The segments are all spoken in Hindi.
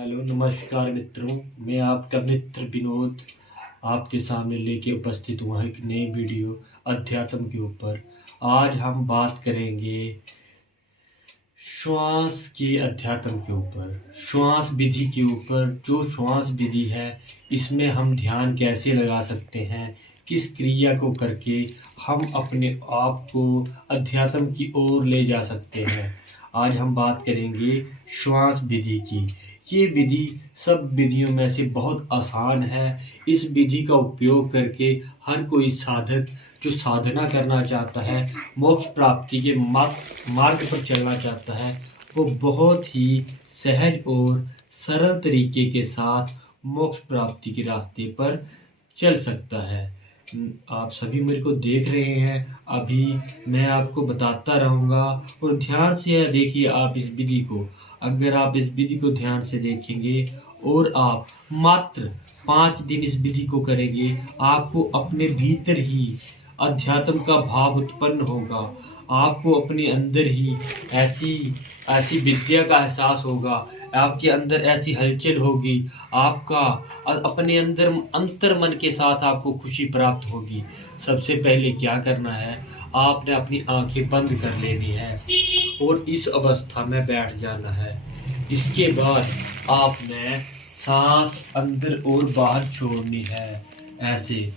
हेलो नमस्कार मित्रों, मैं आपका मित्र विनोद आपके सामने लेके उपस्थित हुआ एक नई वीडियो अध्यात्म के ऊपर। आज हम बात करेंगे श्वास के अध्यात्म के ऊपर, श्वास विधि के ऊपर। जो श्वास विधि है इसमें हम ध्यान कैसे लगा सकते हैं, किस क्रिया को करके हम अपने आप को अध्यात्म की ओर ले जा सकते हैं। आज हम बात करेंगे श्वास विधि की। ये विधि सब विधियों में से बहुत आसान है। इस विधि का उपयोग करके हर कोई साधक जो साधना करना चाहता है, मोक्ष प्राप्ति के मार्ग पर चलना चाहता है, वो बहुत ही सहज और सरल तरीके के साथ मोक्ष प्राप्ति के रास्ते पर चल सकता है। आप सभी मेरे को देख रहे हैं, अभी मैं आपको बताता रहूँगा और ध्यान से देखिए आप इस विधि को। अगर आप इस विधि को ध्यान से देखेंगे और आप मात्र 5 दिन इस विधि को करेंगे, आपको अपने भीतर ही अध्यात्म का भाव उत्पन्न होगा। आपको अपने अंदर ही ऐसी विद्या का एहसास होगा, आपके अंदर ऐसी हलचल होगी, आपका अपने अंदर अंतर मन के साथ आपको खुशी प्राप्त होगी। सबसे पहले क्या करना है, आपने अपनी आंखें बंद कर लेनी है और इस अवस्था में बैठ जाना है। इसके बाद आपने सांस अंदर और बाहर छोड़नी है, ऐसे।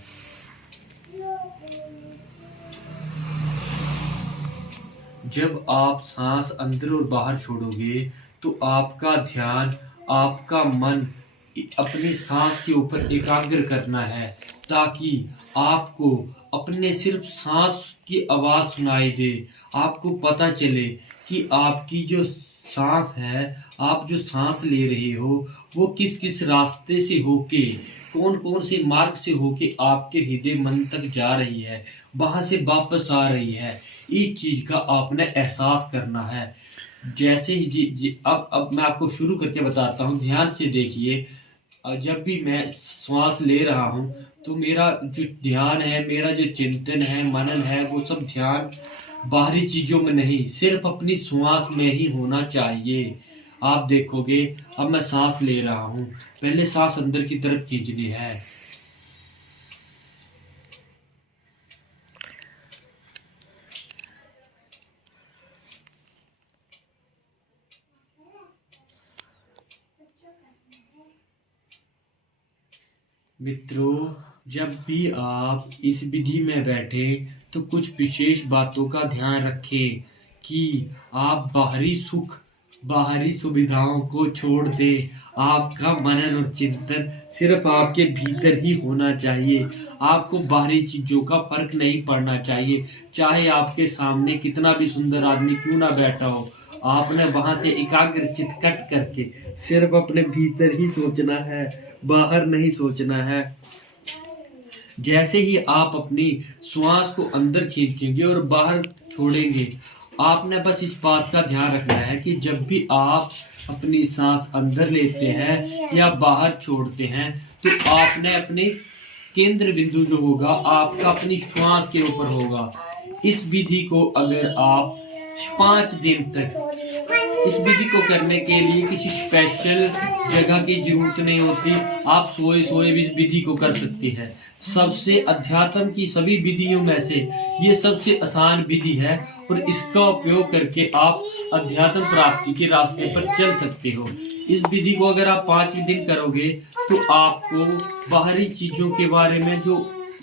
जब आप सांस अंदर और बाहर छोड़ोगे तो आपका ध्यान, आपका मन अपनी सांस के ऊपर एकाग्र करना है, ताकि आपको अपने सिर्फ सांस की आवाज़ सुनाई दे। आपको पता चले कि आपकी जो सांस है, आप जो सांस ले रहे हो, वो किस किस रास्ते से होके, कौन कौन से मार्ग से होके आपके हृदय मन तक जा रही है, वहाँ से वापस आ रही है। इस चीज़ का आपने एहसास करना है। जैसे ही अब मैं आपको शुरू करके बताता हूँ, ध्यान से देखिए। जब भी मैं श्वास ले रहा हूँ तो मेरा जो ध्यान है, मेरा जो चिंतन है, मनन है, वो सब ध्यान बाहरी चीज़ों में नहीं, सिर्फ अपनी श्वास में ही होना चाहिए। आप देखोगे, अब मैं सांस ले रहा हूँ, पहले सांस अंदर की तरफ खींचनी है। मित्रों, जब भी आप इस विधि में बैठे तो कुछ विशेष बातों का ध्यान रखें कि आप बाहरी सुख, बाहरी सुविधाओं को छोड़ दें। आपका मनन और चिंतन सिर्फ आपके भीतर ही होना चाहिए। आपको बाहरी चीज़ों का फर्क नहीं पड़ना चाहिए, चाहे आपके सामने कितना भी सुंदर आदमी क्यों ना बैठा हो। आपने वहाँ से एकाग्रचित कट करके सिर्फ अपने भीतर ही सोचना है, बाहर नहीं सोचना है। जैसे ही आप अपनी श्वास को अंदर खींचेंगे और बाहर छोड़ेंगे, आपने बस इस बात का ध्यान रखना है कि जब भी आप अपनी सांस अंदर लेते हैं या बाहर छोड़ते हैं, तो आपने अपने केंद्र बिंदु जो होगा आपका अपनी श्वास के ऊपर होगा। इस विधि को अगर आप 5 दिन तक, इस विधि को करने के लिए किसी स्पेशल जगह की जरूरत नहीं होती, आप सोए सोए भी इस विधि को कर सकते हैं। सबसे अध्यात्म की सभी विधियों में से ये सबसे आसान विधि है और इसका उपयोग करके आप अध्यात्म प्राप्ति के रास्ते पर चल सकते हो। इस विधि को अगर आप 5 दिन करोगे तो आपको बाहरी चीजों के बारे में जो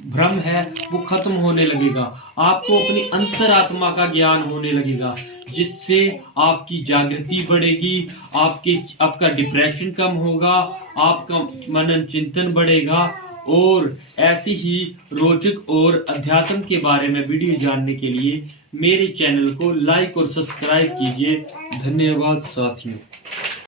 भ्रम है वो खत्म होने लगेगा। आपको अपनी अंतरात्मा का ज्ञान होने लगेगा, जिससे आपकी जागृति बढ़ेगी, आपका डिप्रेशन कम होगा, आपका मनन चिंतन बढ़ेगा। और ऐसी ही रोचक और अध्यात्म के बारे में वीडियो जानने के लिए मेरे चैनल को लाइक और सब्सक्राइब कीजिए। धन्यवाद साथियों।